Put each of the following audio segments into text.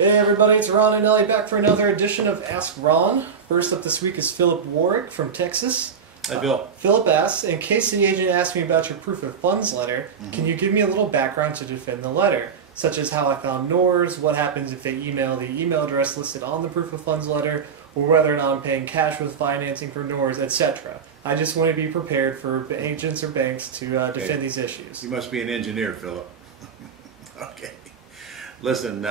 Hey everybody, it's Ron and Ellie back for another edition of Ask Ron. First up this week is Philip Warwick from Texas. Hi, Bill. Philip asks, in case the agent asked me about your proof of funds letter, can you give me a little background to defend the letter, such as how I found NORS, what happens if they email the email address listed on the proof of funds letter, or whether or not I'm paying cash with financing for NORS, etc. I just want to be prepared for agents or banks to defend these issues. You must be an engineer, Philip. Okay. Listen,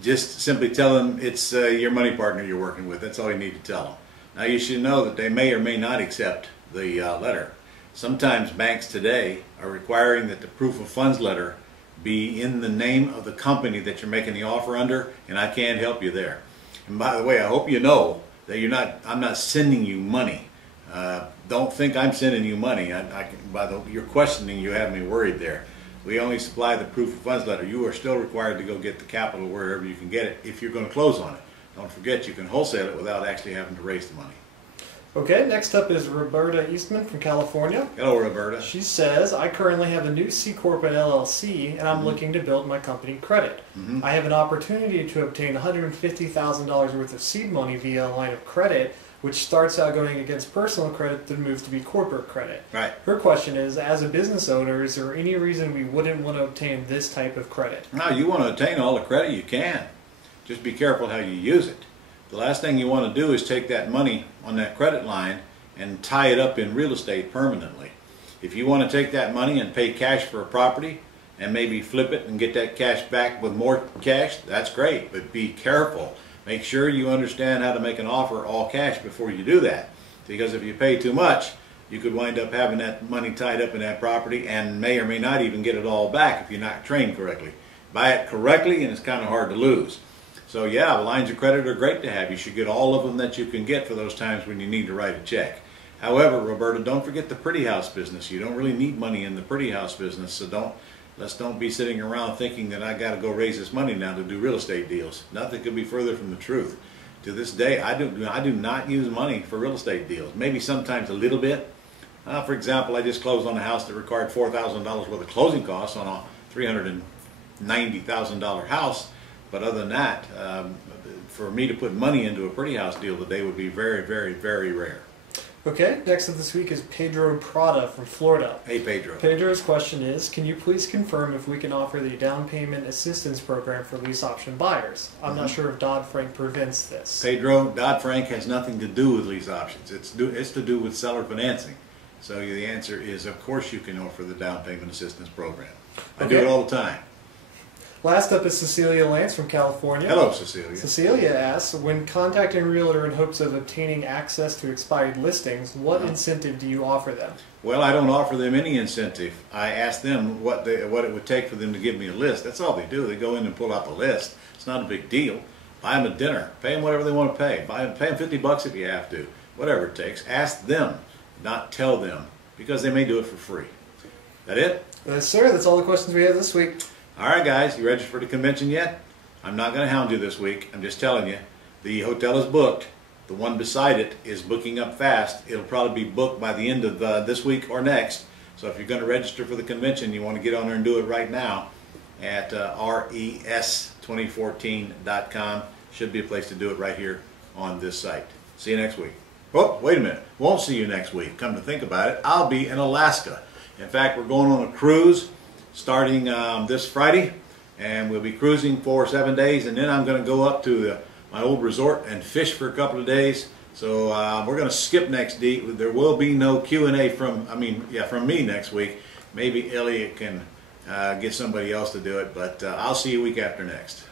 just simply tell them it's your money partner you're working with. That's all you need to tell them. Now you should know that they may or may not accept the letter. Sometimes banks today are requiring that the proof of funds letter be in the name of the company that you're making the offer under, and I can't help you there. And by the way, I hope you know that I'm not sending you money. Don't think I'm sending you money. Your questioning, you have me worried there. We only supply the proof of funds letter. You are still required to go get the capital wherever you can get it if you're going to close on it. Don't forget you can wholesale it without actually having to raise the money. Okay, next up is Roberta Eastman from California. Hello, Roberta. She says, I currently have a new C Corp and LLC, and I'm looking to build my company credit. I have an opportunity to obtain $150,000 worth of seed money via a line of credit, which starts out going against personal credit, then moves to be corporate credit. Right. Her question is, as a business owner, is there any reason we wouldn't want to obtain this type of credit? Now, you want to obtain all the credit you can. Just be careful how you use it. The last thing you want to do is take that money on that credit line and tie it up in real estate permanently. If you want to take that money and pay cash for a property and maybe flip it and get that cash back with more cash, that's great, but be careful. Make sure you understand how to make an offer all cash before you do that. Because if you pay too much, you could wind up having that money tied up in that property and may or may not even get it all back if you're not trained correctly. Buy it correctly and it's kind of hard to lose. So yeah, lines of credit are great to have. You should get all of them that you can get for those times when you need to write a check. However, Roberta, don't forget the pretty house business. You don't really need money in the pretty house business, so let's don't be sitting around thinking that I got to go raise this money now to do real estate deals. Nothing could be further from the truth. To this day, I do not use money for real estate deals. Maybe sometimes a little bit. For example, I just closed on a house that required $4,000 worth of closing costs on a $390,000 house. But other than that, for me to put money into a pretty house deal today would be very, very, very rare. Okay, next up this week is Pedro Prada from Florida. Hey, Pedro. Pedro's question is, can you please confirm if we can offer the down payment assistance program for lease option buyers? I'm not sure if Dodd-Frank prevents this. Pedro, Dodd-Frank has nothing to do with lease options. It's to do with seller financing. So the answer is, of course you can offer the down payment assistance program. I do it all the time. Last up is Cecilia Lance from California. Hello, Cecilia. Cecilia asks, when contacting a realtor in hopes of obtaining access to expired listings, what incentive do you offer them? Well, I don't offer them any incentive. I ask them what it would take for them to give me a list. That's all they do. They go in and pull out the list. It's not a big deal. Buy them a dinner. Pay them whatever they want to pay. Pay them $50 if you have to. Whatever it takes. Ask them, not tell them, because they may do it for free. That it? Yes, sir. That's all the questions we have this week. All right, guys, you registered for the convention yet? I'm not going to hound you this week. I'm just telling you. The hotel is booked. The one beside it is booking up fast. It'll probably be booked by the end of this week or next. So if you're going to register for the convention, you want to get on there and do it right now at res2014.com. Should be a place to do it right here on this site. See you next week. Oh, wait a minute. Won't see you next week. Come to think about it, I'll be in Alaska. In fact, we're going on a cruise starting this Friday, and we'll be cruising for 7 days, and then I'm going to go up to my old resort and fish for a couple of days. So we're going to skip next week. There will be no Q&A from me next week. Maybe Elliot can get somebody else to do it, but I'll see you week after next.